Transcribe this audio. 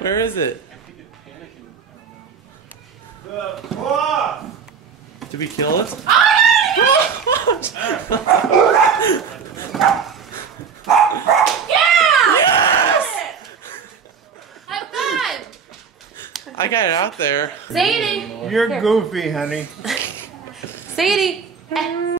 Where is it? Did we kill it? I got it out there. Sadie! You're goofy, honey. Sadie!